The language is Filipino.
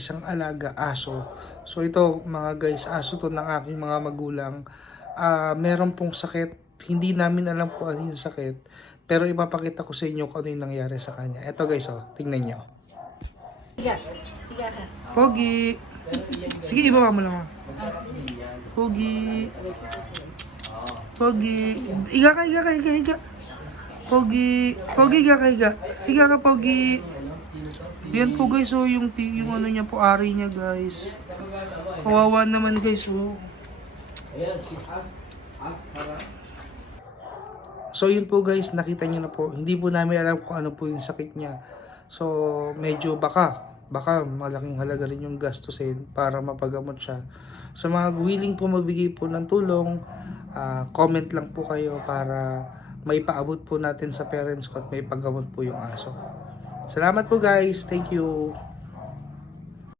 isang alaga aso. So ito mga guys, aso to ng aking mga magulang. Meron pong sakit, hindi namin alam kung ano yung sakit, pero ipapakita ko sa inyo kung ano yung nangyari sa kanya. Ito guys, tingnan nyo. Pogi! Sige, ibaba mo lang. Pogi! Pogi! Higa ka, higa ka, higa, higa! Pogi! Pogi, higa ka, higa! Higa ka, Pogi! Yan po guys, yung ano niya po, ari niya guys. Kawawa naman guys, So yun po guys, nakita niyo na po. Hindi po namin alam kung ano po yung sakit niya. So medyo baka malaking halaga rin yung gastusin para mapagamot siya. Sa mga willing po magbigay po ng tulong, comment lang po kayo para may paabot po natin sa parents ko at may paggamot po yung aso. Salamat po guys. Thank you.